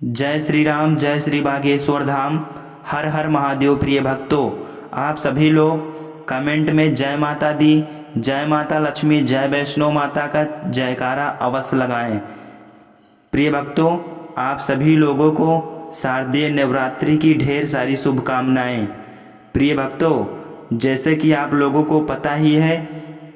जय श्री राम, जय श्री बागेश्वर धाम। हर हर महादेव। प्रिय भक्तों, आप सभी लोग कमेंट में जय माता दी, जय माता लक्ष्मी, जय वैष्णो माता का जयकारा अवश्य लगाएं। प्रिय भक्तों, आप सभी लोगों को शारदीय नवरात्रि की ढेर सारी शुभकामनाएं। प्रिय भक्तों, जैसे कि आप लोगों को पता ही है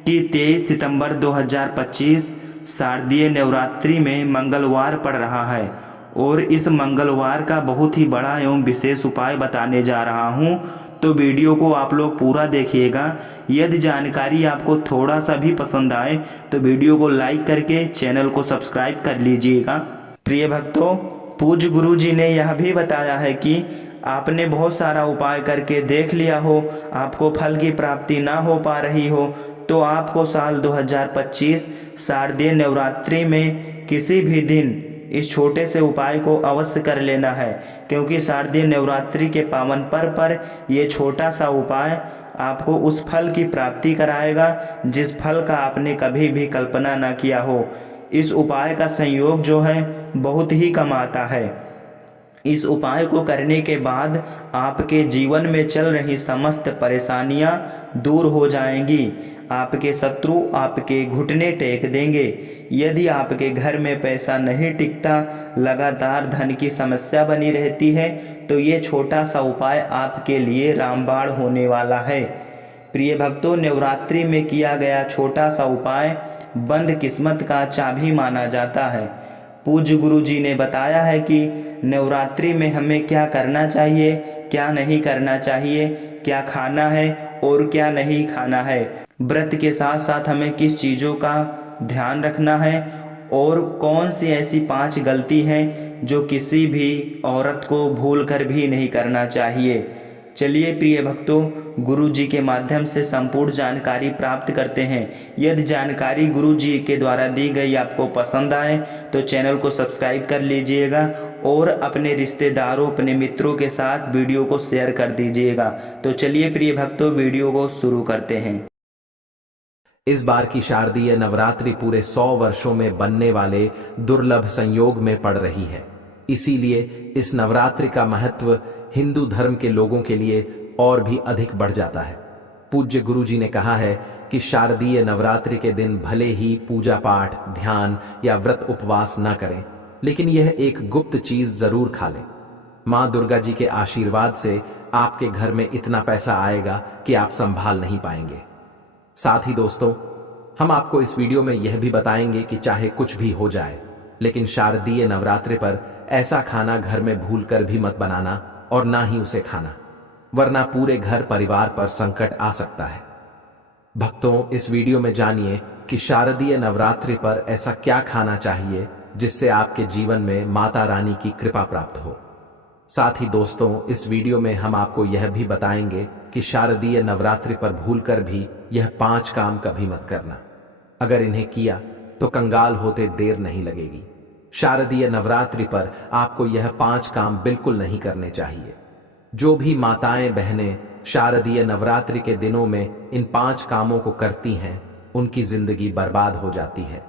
कि 23 सितंबर 2025 शारदीय नवरात्रि में मंगलवार पड़ रहा है और इस मंगलवार का बहुत ही बड़ा एवं विशेष उपाय बताने जा रहा हूं, तो वीडियो को आप लोग पूरा देखिएगा। यदि जानकारी आपको थोड़ा सा भी पसंद आए तो वीडियो को लाइक करके चैनल को सब्सक्राइब कर लीजिएगा। प्रिय भक्तों, पूज्य गुरु जी ने यह भी बताया है कि आपने बहुत सारा उपाय करके देख लिया हो, आपको फल की प्राप्ति ना हो पा रही हो, तो आपको साल 2025 शारदीय नवरात्रि में किसी भी दिन इस छोटे से उपाय को अवश्य कर लेना है, क्योंकि शारदीय नवरात्रि के पावन पर्व पर यह छोटा सा उपाय आपको उस फल की प्राप्ति कराएगा जिस फल का आपने कभी भी कल्पना ना किया हो। इस उपाय का संयोग जो है बहुत ही कम आता है। इस उपाय को करने के बाद आपके जीवन में चल रही समस्त परेशानियां दूर हो जाएंगी। आपके शत्रु आपके घुटने टेक देंगे। यदि आपके घर में पैसा नहीं टिकता, लगातार धन की समस्या बनी रहती है, तो ये छोटा सा उपाय आपके लिए रामबाण होने वाला है। प्रिय भक्तों, नवरात्रि में किया गया छोटा सा उपाय बंद किस्मत का चाबी माना जाता है। पूज्य गुरु जी ने बताया है कि नवरात्रि में हमें क्या करना चाहिए, क्या नहीं करना चाहिए, क्या खाना है और क्या नहीं खाना है। व्रत के साथ साथ हमें किस चीज़ों का ध्यान रखना है और कौन सी ऐसी 5 गलती हैं जो किसी भी औरत को भूल कर भी नहीं करना चाहिए। चलिए प्रिय भक्तों, गुरु जी के माध्यम से संपूर्ण जानकारी प्राप्त करते हैं। यदि जानकारी गुरु जी के द्वारा दी गई आपको पसंद आए तो चैनल को सब्सक्राइब कर लीजिएगा और अपने रिश्तेदारों, अपने मित्रों के साथ वीडियो को शेयर कर दीजिएगा। तो चलिए प्रिय भक्तों, वीडियो को शुरू करते हैं। इस बार की शारदीय नवरात्रि पूरे 100 वर्षों में बनने वाले दुर्लभ संयोग में पड़ रही है। इसीलिए इस नवरात्रि का महत्व हिंदू धर्म के लोगों के लिए और भी अधिक बढ़ जाता है। पूज्य गुरु जी ने कहा है कि शारदीय नवरात्रि के दिन भले ही पूजा पाठ, ध्यान या व्रत उपवास न करें, लेकिन यह एक गुप्त चीज जरूर खा लें। मां दुर्गा जी के आशीर्वाद से आपके घर में इतना पैसा आएगा कि आप संभाल नहीं पाएंगे। साथ ही दोस्तों, हम आपको इस वीडियो में यह भी बताएंगे कि चाहे कुछ भी हो जाए, लेकिन शारदीय नवरात्रि पर ऐसा खाना घर में भूलकर भी मत बनाना और ना ही उसे खाना, वरना पूरे घर परिवार पर संकट आ सकता है। भक्तों, इस वीडियो में जानिए कि शारदीय नवरात्रि पर ऐसा क्या खाना चाहिए जिससे आपके जीवन में माता रानी की कृपा प्राप्त हो। साथ ही दोस्तों, इस वीडियो में हम आपको यह भी बताएंगे कि शारदीय नवरात्रि पर भूलकर भी यह 5 काम कभी मत करना। अगर इन्हें किया तो कंगाल होते देर नहीं लगेगी। शारदीय नवरात्रि पर आपको यह 5 काम बिल्कुल नहीं करने चाहिए। जो भी माताएं बहनें शारदीय नवरात्रि के दिनों में इन 5 कामों को करती हैं, उनकी जिंदगी बर्बाद हो जाती है,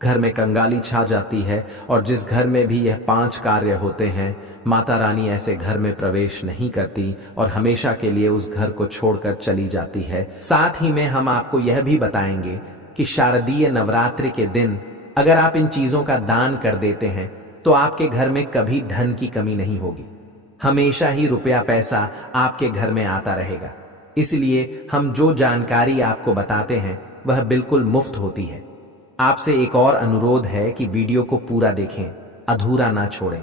घर में कंगाली छा जाती है, और जिस घर में भी यह 5 कार्य होते हैं, माता रानी ऐसे घर में प्रवेश नहीं करती और हमेशा के लिए उस घर को छोड़कर चली जाती है। साथ ही में हम आपको यह भी बताएंगे कि शारदीय नवरात्रि के दिन अगर आप इन चीजों का दान कर देते हैं तो आपके घर में कभी धन की कमी नहीं होगी। हमेशा ही रुपया पैसा आपके घर में आता रहेगा। इसलिए हम जो जानकारी आपको बताते हैं वह बिल्कुल मुफ्त होती है। आपसे एक और अनुरोध है कि वीडियो को पूरा देखें, अधूरा ना छोड़ें।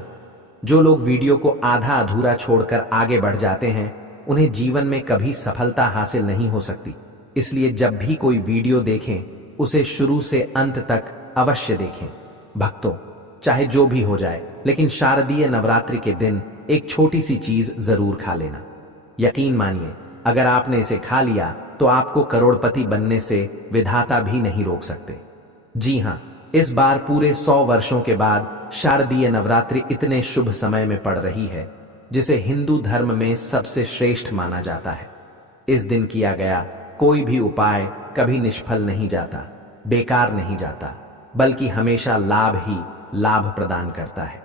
जो लोग वीडियो को आधा अधूरा छोड़कर आगे बढ़ जाते हैं, उन्हें जीवन में कभी सफलता हासिल नहीं हो सकती। इसलिए जब भी कोई वीडियो देखें, उसे शुरू से अंत तक अवश्य देखें। भक्तों, चाहे जो भी हो जाए, लेकिन शारदीय नवरात्रि के दिन एक छोटी सी चीज जरूर खा लेना। यकीन मानिए, अगर आपने इसे खा लिया तो आपको करोड़पति बनने से विधाता भी नहीं रोक सकते। जी हां, इस बार पूरे 100 वर्षों के बाद शारदीय नवरात्रि इतने शुभ समय में पड़ रही है, जिसे हिंदू धर्म में सबसे श्रेष्ठ माना जाता है। इस दिन किया गया कोई भी उपाय कभी निष्फल नहीं जाता, बेकार नहीं जाता, बल्कि हमेशा लाभ ही लाभ प्रदान करता है।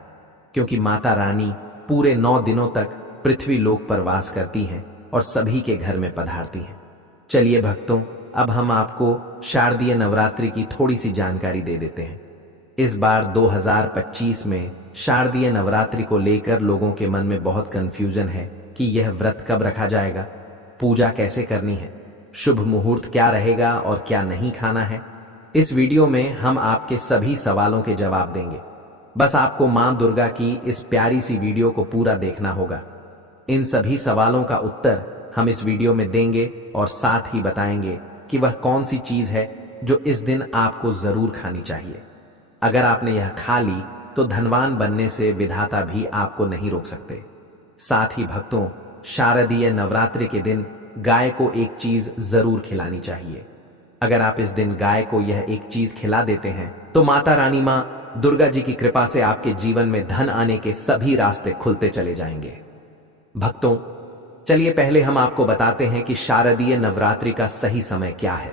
क्योंकि माता रानी पूरे 9 दिनों तक पृथ्वी लोक पर वास करती हैं और सभी के घर में पधारती हैं। चलिए भक्तों, अब हम आपको शारदीय नवरात्रि की थोड़ी सी जानकारी दे देते हैं। इस बार 2025 में शारदीय नवरात्रि को लेकर लोगों के मन में बहुत कंफ्यूजन है कि यह व्रत कब रखा जाएगा, पूजा कैसे करनी है, शुभ मुहूर्त क्या रहेगा और क्या नहीं खाना है। इस वीडियो में हम आपके सभी सवालों के जवाब देंगे। बस आपको मां दुर्गा की इस प्यारी सी वीडियो को पूरा देखना होगा। इन सभी सवालों का उत्तर हम इस वीडियो में देंगे और साथ ही बताएंगे कि वह कौन सी चीज है जो इस दिन आपको जरूर खानी चाहिए। अगर आपने यह खा ली तो धनवान बनने से विधाता भी आपको नहीं रोक सकते। साथ ही भक्तों, शारदीय नवरात्रि के दिन गाय को एक चीज जरूर खिलानी चाहिए। अगर आप इस दिन गाय को यह एक चीज खिला देते हैं तो माता रानी मां दुर्गा जी की कृपा से आपके जीवन में धन आने के सभी रास्ते खुलते चले जाएंगे। भक्तों, चलिए पहले हम आपको बताते हैं कि शारदीय नवरात्रि का सही समय क्या है।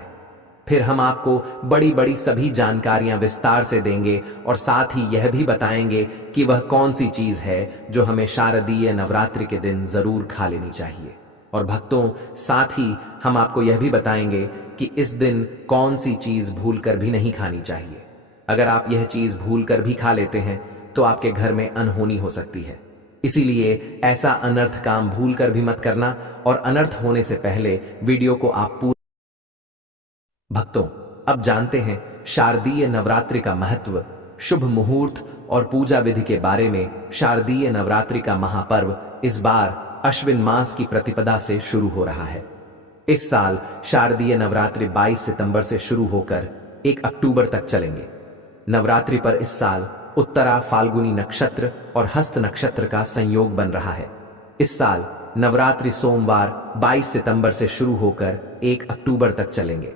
फिर हम आपको बड़ी बड़ी सभी जानकारियां विस्तार से देंगे और साथ ही यह भी बताएंगे कि वह कौन सी चीज है जो हमें शारदीय नवरात्रि के दिन जरूर खा लेनी चाहिए। और भक्तों, साथ ही हम आपको यह भी बताएंगे कि इस दिन कौन सी चीज भूलकर भी नहीं खानी चाहिए। अगर आप यह चीज भूलकर भी खा लेते हैं तो आपके घर में अनहोनी हो सकती है। इसीलिए ऐसा अनर्थ काम भूलकर भी मत करना और अनर्थ होने से पहले वीडियो को आप पूरा। भक्तों, अब जानते हैं शारदीय नवरात्रि का महत्व, शुभ मुहूर्त और पूजा विधि के बारे में। शारदीय नवरात्रि का महापर्व इस बार अश्विन मास की प्रतिपदा से शुरू हो रहा है। इस साल शारदीय नवरात्रि 22 सितंबर से शुरू होकर 1 अक्टूबर तक चलेंगे। नवरात्रि पर इस साल उत्तरा फाल्गुनी नक्षत्र और हस्त नक्षत्र का संयोग बन रहा है। इस साल नवरात्रि सोमवार 22 सितंबर से शुरू होकर 1 अक्टूबर तक चलेंगे।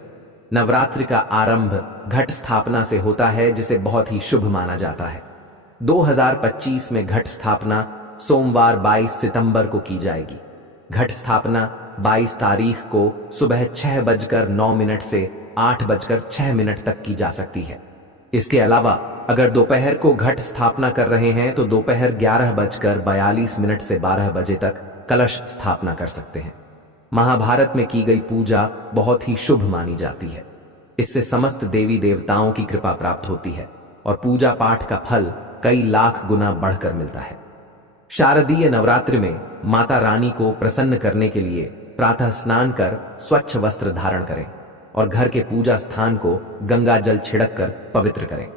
नवरात्रि का आरंभ घट स्थापना से होता है, जिसे बहुत ही शुभ माना जाता है। 2025 में घट स्थापना सोमवार 22 सितंबर को की जाएगी। घट स्थापना 22 तारीख को सुबह 6:09 से 8:06 तक की जा सकती है। इसके अलावा अगर दोपहर को घट स्थापना कर रहे हैं तो दोपहर 11:42 से 12 बजे तक कलश स्थापना कर सकते हैं। महाभारत में की गई पूजा बहुत ही शुभ मानी जाती है। इससे समस्त देवी देवताओं की कृपा प्राप्त होती है और पूजा पाठ का फल कई लाख गुना बढ़कर मिलता है। शारदीय नवरात्रि में माता रानी को प्रसन्न करने के लिए प्रातः स्नान कर स्वच्छ वस्त्र धारण करें और घर के पूजा स्थान को गंगा जल छिड़क कर पवित्र करें।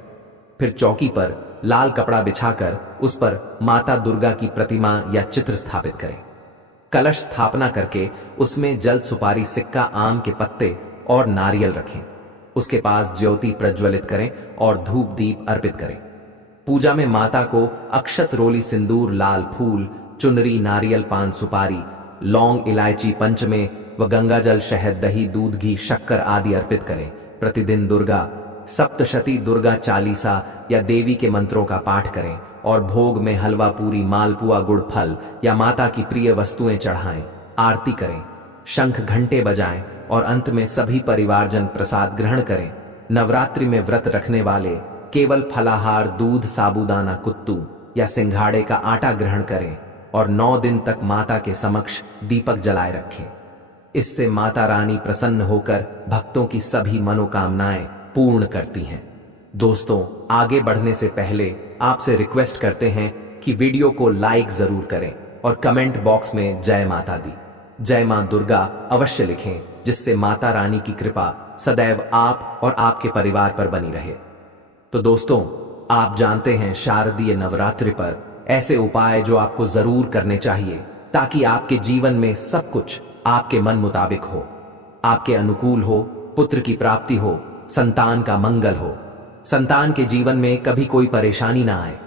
फिर चौकी पर लाल कपड़ा बिछाकर उस पर माता दुर्गा की प्रतिमा या चित्र स्थापित करें। कलश स्थापना करके उसमें जल, सुपारी, सिक्का, आम के पत्ते और नारियल रखें। उसके पास ज्योति प्रज्वलित करें और धूप दीप अर्पित करें। पूजा में माता को अक्षत, रोली, सिंदूर, लाल फूल, चुनरी, नारियल, पान, सुपारी, लौंग, इलायची, पंचमें व गंगाजल, शहद, दही, दूध, घी, शक्कर आदि अर्पित करें। प्रतिदिन दुर्गा सप्तशती, दुर्गा चालीसा या देवी के मंत्रों का पाठ करें और भोग में हलवा, पूरी, मालपुआ, गुड़, फल या माता की प्रिय वस्तुएं चढ़ाएं, आरती करें, शंख घंटे बजाएं और अंत में सभी परिवारजन प्रसाद ग्रहण करें। नवरात्रि में व्रत रखने वाले केवल फलाहार, दूध, साबूदाना, कुत्तू या सिंघाड़े का आटा ग्रहण करें और 9 दिन तक माता के समक्ष दीपक जलाए रखें। इससे माता रानी प्रसन्न होकर भक्तों की सभी मनोकामनाएं पूर्ण करती हैं। दोस्तों, आगे बढ़ने से पहले आपसे रिक्वेस्ट करते हैं कि वीडियो को लाइक जरूर करें और कमेंट बॉक्स में जय माता दी, जय मां दुर्गा अवश्य लिखें, जिससे माता रानी की कृपा सदैव आप और आपके परिवार पर बनी रहे। तो दोस्तों, आप जानते हैं शारदीय नवरात्रि पर ऐसे उपाय जो आपको जरूर करने चाहिए ताकि आपके जीवन में सब कुछ आपके मन मुताबिक हो, आपके अनुकूल हो, पुत्र की प्राप्ति हो, संतान का मंगल हो, संतान के जीवन में कभी कोई परेशानी ना आए।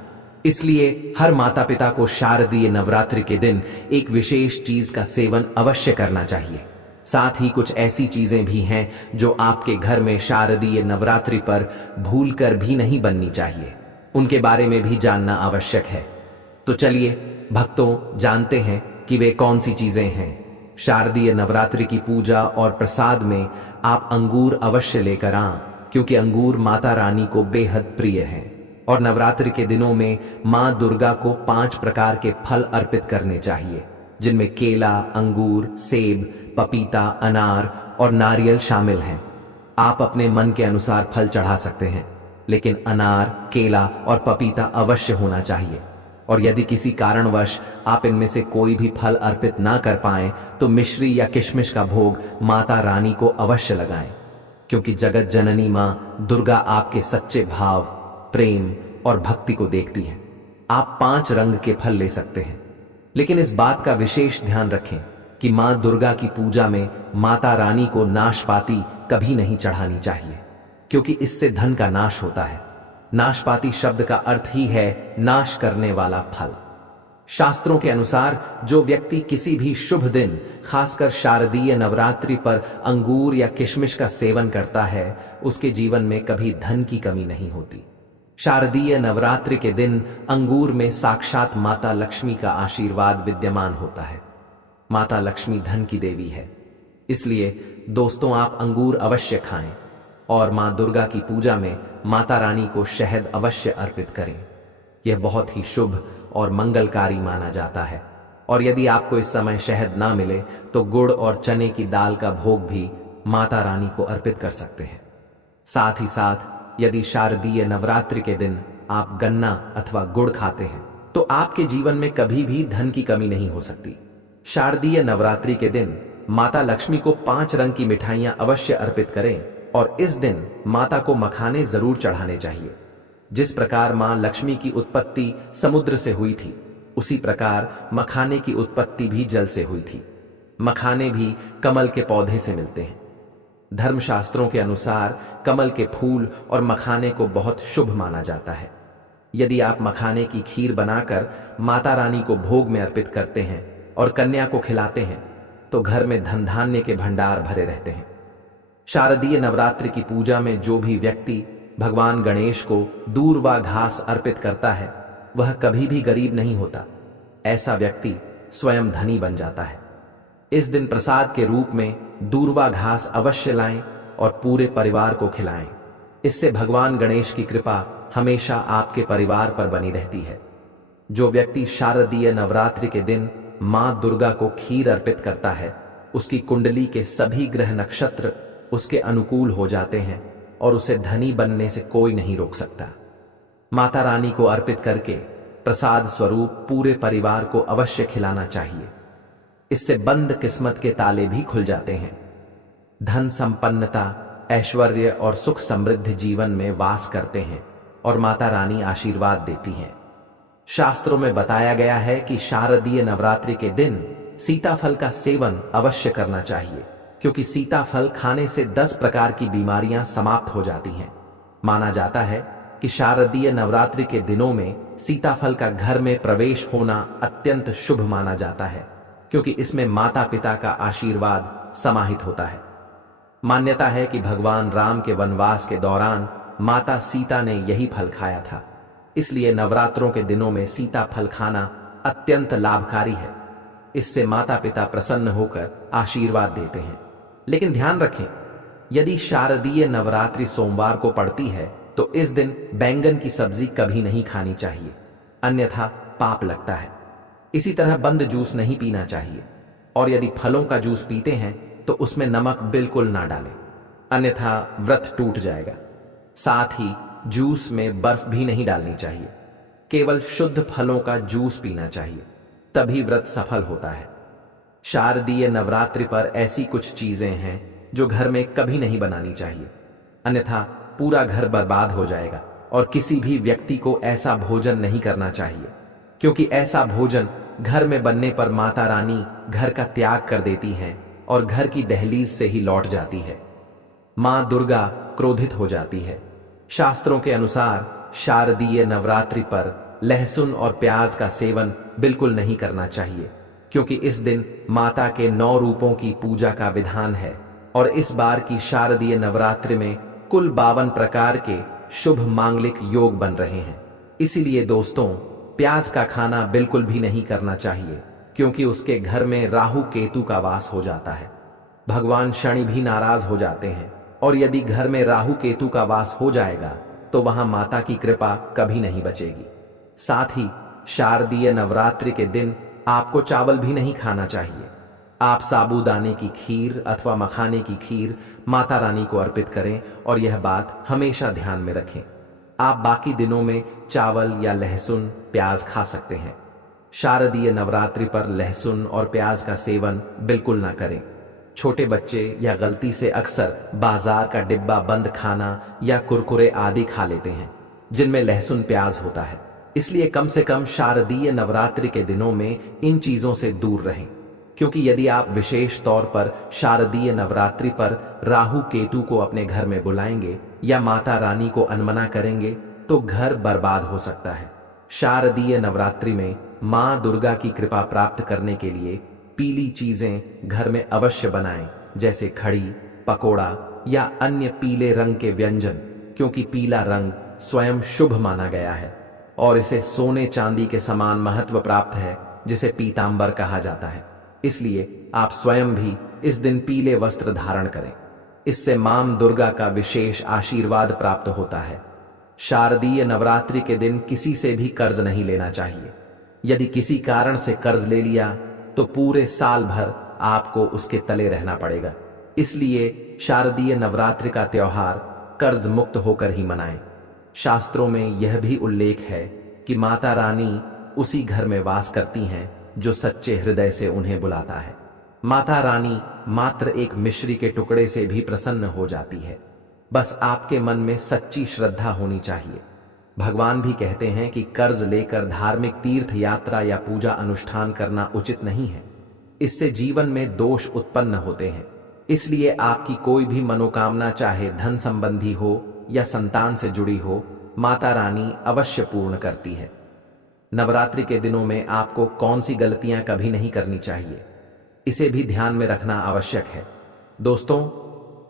इसलिए हर माता पिता को शारदीय नवरात्रि के दिन एक विशेष चीज का सेवन अवश्य करना चाहिए। साथ ही कुछ ऐसी चीजें भी हैं जो आपके घर में शारदीय नवरात्रि पर भूलकर भी नहीं बननी चाहिए। उनके बारे में भी जानना आवश्यक है। तो चलिए भक्तों, जानते हैं कि वे कौन सी चीजें हैं। शारदीय नवरात्रि की पूजा और प्रसाद में आप अंगूर अवश्य लेकर आएं, क्योंकि अंगूर माता रानी को बेहद प्रिय हैं और नवरात्रि के दिनों में मां दुर्गा को 5 प्रकार के फल अर्पित करने चाहिए, जिनमें केला, अंगूर, सेब, पपीता, अनार और नारियल शामिल हैं। आप अपने मन के अनुसार फल चढ़ा सकते हैं, लेकिन अनार, केला और पपीता अवश्य होना चाहिए। और यदि किसी कारणवश आप इनमें से कोई भी फल अर्पित ना कर पाएं, तो मिश्री या किशमिश का भोग माता रानी को अवश्य लगाएं, क्योंकि जगत जननी मां दुर्गा आपके सच्चे भाव, प्रेम और भक्ति को देखती है। आप 5 रंग के फल ले सकते हैं, लेकिन इस बात का विशेष ध्यान रखें कि मां दुर्गा की पूजा में माता रानी को नाशपाती कभी नहीं चढ़ानी चाहिए, क्योंकि इससे धन का नाश होता है। नाशपाती शब्द का अर्थ ही है नाश करने वाला फल। शास्त्रों के अनुसार जो व्यक्ति किसी भी शुभ दिन, खासकर शारदीय नवरात्रि पर अंगूर या किशमिश का सेवन करता है, उसके जीवन में कभी धन की कमी नहीं होती। शारदीय नवरात्रि के दिन अंगूर में साक्षात माता लक्ष्मी का आशीर्वाद विद्यमान होता है। माता लक्ष्मी धन की देवी है, इसलिए दोस्तों आप अंगूर अवश्य खाएं और मां दुर्गा की पूजा में माता रानी को शहद अवश्य अर्पित करें। यह बहुत ही शुभ और मंगलकारी माना जाता है। और यदि आपको इस समय शहद ना मिले तो गुड़ और चने की दाल का भोग भी माता रानी को अर्पित कर सकते हैं। साथ ही साथ यदि शारदीय नवरात्रि के दिन आप गन्ना अथवा गुड़ खाते हैं तो आपके जीवन में कभी भी धन की कमी नहीं हो सकती। शारदीय नवरात्रि के दिन माता लक्ष्मी को 5 रंग की मिठाइयां अवश्य अर्पित करें और इस दिन माता को मखाने जरूर चढ़ाने चाहिए। जिस प्रकार मां लक्ष्मी की उत्पत्ति समुद्र से हुई थी, उसी प्रकार मखाने की उत्पत्ति भी जल से हुई थी। मखाने भी कमल के पौधे से मिलते हैं। धर्मशास्त्रों के अनुसार कमल के फूल और मखाने को बहुत शुभ माना जाता है। यदि आप मखाने की खीर बनाकर माता रानी को भोग में अर्पित करते हैं और कन्या को खिलाते हैं तो घर में धन धान्य के भंडार भरे रहते हैं। शारदीय नवरात्रि की पूजा में जो भी व्यक्ति भगवान गणेश को दूर्वा घास अर्पित करता है, वह कभी भी गरीब नहीं होता। ऐसा व्यक्ति स्वयं धनी बन जाता है। इस दिन प्रसाद के रूप में दूर्वा घास अवश्य लाएं और पूरे परिवार को खिलाएं। इससे भगवान गणेश की कृपा हमेशा आपके परिवार पर बनी रहती है। जो व्यक्ति शारदीय नवरात्रि के दिन मां दुर्गा को खीर अर्पित करता है, उसकी कुंडली के सभी ग्रह नक्षत्र उसके अनुकूल हो जाते हैं और उसे धनी बनने से कोई नहीं रोक सकता। माता रानी को अर्पित करके प्रसाद स्वरूप पूरे परिवार को अवश्य खिलाना चाहिए। इससे बंद किस्मत के ताले भी खुल जाते हैं। धन संपन्नता, ऐश्वर्य और सुख समृद्ध जीवन में वास करते हैं और माता रानी आशीर्वाद देती हैं। शास्त्रों में बताया गया है कि शारदीय नवरात्रि के दिन सीताफल का सेवन अवश्य करना चाहिए, क्योंकि सीताफल खाने से 10 प्रकार की बीमारियां समाप्त हो जाती हैं। माना जाता है कि शारदीय नवरात्रि के दिनों में सीताफल का घर में प्रवेश होना अत्यंत शुभ माना जाता है, क्योंकि इसमें माता पिता का आशीर्वाद समाहित होता है। मान्यता है कि भगवान राम के वनवास के दौरान माता सीता ने यही फल खाया था, इसलिए नवरात्रों के दिनों में सीताफल खाना अत्यंत लाभकारी है। इससे माता पिता प्रसन्न होकर आशीर्वाद देते हैं। लेकिन ध्यान रखें, यदि शारदीय नवरात्रि सोमवार को पड़ती है तो इस दिन बैंगन की सब्जी कभी नहीं खानी चाहिए, अन्यथा पाप लगता है। इसी तरह बंद जूस नहीं पीना चाहिए, और यदि फलों का जूस पीते हैं तो उसमें नमक बिल्कुल ना डालें, अन्यथा व्रत टूट जाएगा। साथ ही जूस में बर्फ भी नहीं डालनी चाहिए, केवल शुद्ध फलों का जूस पीना चाहिए, तभी व्रत सफल होता है। शारदीय नवरात्रि पर ऐसी कुछ चीजें हैं जो घर में कभी नहीं बनानी चाहिए, अन्यथा पूरा घर बर्बाद हो जाएगा। और किसी भी व्यक्ति को ऐसा भोजन नहीं करना चाहिए, क्योंकि ऐसा भोजन घर में बनने पर माता रानी घर का त्याग कर देती हैं और घर की दहलीज से ही लौट जाती है। मां दुर्गा क्रोधित हो जाती है। शास्त्रों के अनुसार शारदीय नवरात्रि पर लहसुन और प्याज का सेवन बिल्कुल नहीं करना चाहिए, क्योंकि इस दिन माता के 9 रूपों की पूजा का विधान है और इस बार की शारदीय नवरात्रि में कुल 52 प्रकार के शुभ मांगलिक योग बन रहे हैं। इसीलिए दोस्तों, प्याज का खाना बिल्कुल भी नहीं करना चाहिए, क्योंकि उसके घर में राहु केतु का वास हो जाता है। भगवान शनि भी नाराज हो जाते हैं, और यदि घर में राहु केतु का वास हो जाएगा तो वहां माता की कृपा कभी नहीं बचेगी। साथ ही शारदीय नवरात्रि के दिन आपको चावल भी नहीं खाना चाहिए। आप साबूदाने की खीर अथवा मखाने की खीर माता रानी को अर्पित करें और यह बात हमेशा ध्यान में रखें। आप बाकी दिनों में चावल या लहसुन प्याज खा सकते हैं। शारदीय नवरात्रि पर लहसुन और प्याज का सेवन बिल्कुल ना करें। छोटे बच्चे या गलती से अक्सर बाजार का डिब्बा बंद खाना या कुरकुरे आदि खा लेते हैं जिनमें लहसुन प्याज होता है। इसलिए कम से कम शारदीय नवरात्रि के दिनों में इन चीजों से दूर रहें, क्योंकि यदि आप विशेष तौर पर शारदीय नवरात्रि पर राहु केतु को अपने घर में बुलाएंगे या माता रानी को अनमना करेंगे तो घर बर्बाद हो सकता है। शारदीय नवरात्रि में मां दुर्गा की कृपा प्राप्त करने के लिए पीली चीजें घर में अवश्य बनाएं, जैसे खड़ी, पकोड़ा या अन्य पीले रंग के व्यंजन, क्योंकि पीला रंग स्वयं शुभ माना गया है और इसे सोने चांदी के समान महत्व प्राप्त है, जिसे पीतांबर कहा जाता है। इसलिए आप स्वयं भी इस दिन पीले वस्त्र धारण करें। इससे मां दुर्गा का विशेष आशीर्वाद प्राप्त होता है। शारदीय नवरात्रि के दिन किसी से भी कर्ज नहीं लेना चाहिए। यदि किसी कारण से कर्ज ले लिया तो पूरे साल भर आपको उसके तले रहना पड़ेगा। इसलिए शारदीय नवरात्रि का त्योहार कर्ज मुक्त होकर ही मनाएं। शास्त्रों में यह भी उल्लेख है कि माता रानी उसी घर में वास करती हैं जो सच्चे हृदय से उन्हें बुलाता है। माता रानी मात्र एक मिश्री के टुकड़े से भी प्रसन्न हो जाती है। बस आपके मन में सच्ची श्रद्धा होनी चाहिए। भगवान भी कहते हैं कि कर्ज लेकर धार्मिक तीर्थ यात्रा या पूजा अनुष्ठान करना उचित नहीं है। इससे जीवन में दोष उत्पन्न होते हैं। इसलिए आपकी कोई भी मनोकामना, चाहे धन संबंधी हो या संतान से जुड़ी हो, माता रानी अवश्य पूर्ण करती है। नवरात्रि के दिनों में आपको कौन सी गलतियां कभी नहीं करनी चाहिए, इसे भी ध्यान में रखना आवश्यक है। दोस्तों,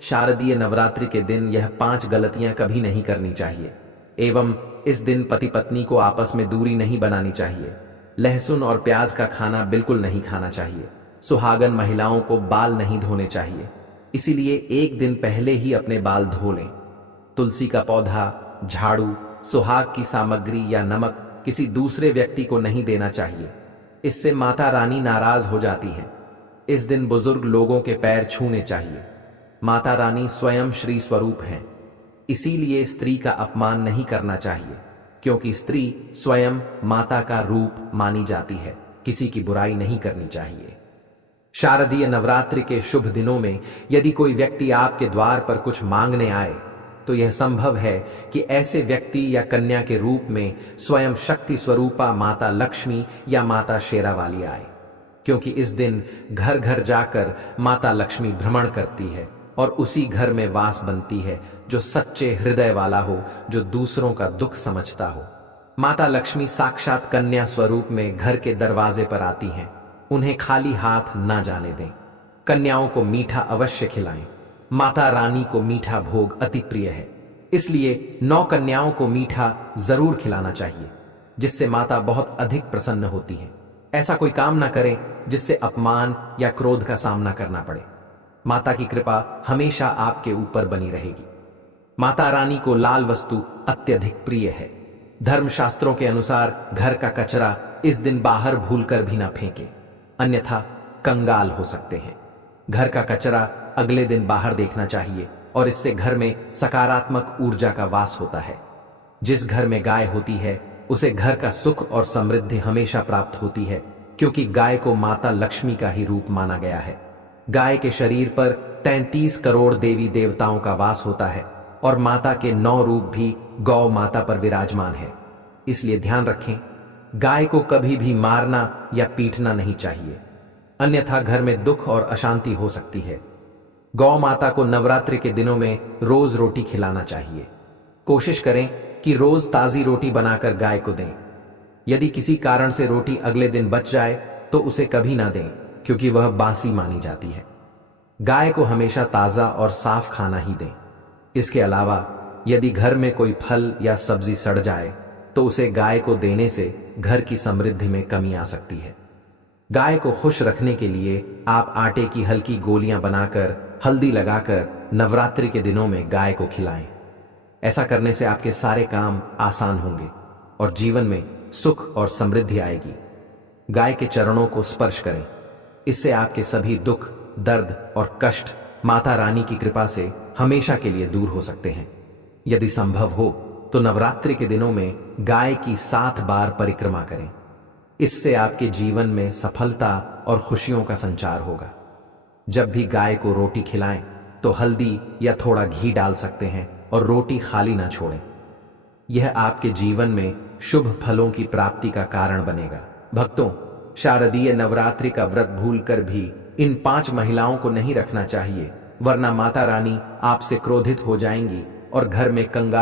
शारदीय नवरात्रि के दिन यह 5 गलतियां कभी नहीं करनी चाहिए। एवं इस दिन पति पत्नी को आपस में दूरी नहीं बनानी चाहिए। लहसुन और प्याज का खाना बिल्कुल नहीं खाना चाहिए। सुहागन महिलाओं को बाल नहीं धोने चाहिए, इसीलिए एक दिन पहले ही अपने बाल धो लें। तुलसी का पौधा, झाड़ू, सुहाग की सामग्री या नमक किसी दूसरे व्यक्ति को नहीं देना चाहिए। इससे माता रानी नाराज हो जाती है। इस दिन बुजुर्ग लोगों के पैर छूने चाहिए। माता रानी स्वयं श्री स्वरूप हैं, इसीलिए स्त्री का अपमान नहीं करना चाहिए, क्योंकि स्त्री स्वयं माता का रूप मानी जाती है। किसी की बुराई नहीं करनी चाहिए। शारदीय नवरात्रि के शुभ दिनों में यदि कोई व्यक्ति आपके द्वार पर कुछ मांगने आए तो यह संभव है कि ऐसे व्यक्ति या कन्या के रूप में स्वयं शक्ति स्वरूपा माता लक्ष्मी या माता शेरावाली आए, क्योंकि इस दिन घर घर जाकर माता लक्ष्मी भ्रमण करती है और उसी घर में वास बनती है जो सच्चे हृदय वाला हो, जो दूसरों का दुख समझता हो। माता लक्ष्मी साक्षात कन्या स्वरूप में घर के दरवाजे पर आती हैं। उन्हें खाली हाथ ना जाने दें। कन्याओं को मीठा अवश्य खिलाएं। माता रानी को मीठा भोग अति प्रिय है, इसलिए 9 कन्याओं को मीठा जरूर खिलाना चाहिए, जिससे माता बहुत अधिक प्रसन्न होती है। ऐसा कोई काम ना करें जिससे अपमान या क्रोध का सामना करना पड़े। माता की कृपा हमेशा आपके ऊपर बनी रहेगी। माता रानी को लाल वस्तु अत्यधिक प्रिय है। धर्मशास्त्रों के अनुसार घर का कचरा इस दिन बाहर भूलकर भी ना फेंके, अन्यथा कंगाल हो सकते हैं। घर का कचरा अगले दिन बाहर देखना चाहिए और इससे घर में सकारात्मक ऊर्जा का वास होता है। जिस घर में गाय होती है उसे घर का सुख और समृद्धि हमेशा प्राप्त होती है, क्योंकि गाय को माता लक्ष्मी का ही रूप माना गया है। गाय के शरीर पर 33 करोड़ देवी देवताओं का वास होता है और माता के 9 रूप भी गौ माता पर विराजमान है। इसलिए ध्यान रखें, गाय को कभी भी मारना या पीटना नहीं चाहिए, अन्यथा घर में दुख और अशांति हो सकती है। गौ माता को नवरात्रि के दिनों में रोज रोटी खिलाना चाहिए। कोशिश करें कि रोज ताजी रोटी बनाकर गाय को दें। यदि किसी कारण से रोटी अगले दिन बच जाए तो उसे कभी ना दें, क्योंकि वह बासी मानी जाती है। गाय को हमेशा ताजा और साफ खाना ही दें। इसके अलावा यदि घर में कोई फल या सब्जी सड़ जाए तो उसे गाय को देने से घर की समृद्धि में कमी आ सकती है। गाय को खुश रखने के लिए आप आटे की हल्की गोलियां बनाकर हल्दी लगाकर नवरात्रि के दिनों में गाय को खिलाएं। ऐसा करने से आपके सारे काम आसान होंगे और जीवन में सुख और समृद्धि आएगी। गाय के चरणों को स्पर्श करें, इससे आपके सभी दुख, दर्द और कष्ट माता रानी की कृपा से हमेशा के लिए दूर हो सकते हैं। यदि संभव हो तो नवरात्रि के दिनों में गाय की 7 बार परिक्रमा करें। इससे आपके जीवन में सफलता और खुशियों का संचार होगा। जब भी गाय को रोटी खिलाएं तो हल्दी या थोड़ा घी डाल सकते हैं और रोटी खाली ना छोड़ें। यह आपके जीवन में शुभ फलों की प्राप्ति का कारण बनेगा। भक्तों, शारदीय नवरात्रि का व्रत भूलकर भी इन 5 महिलाओं को नहीं रखना चाहिए, वरना माता रानी आपसे क्रोधित हो जाएंगी और घर में कंगाल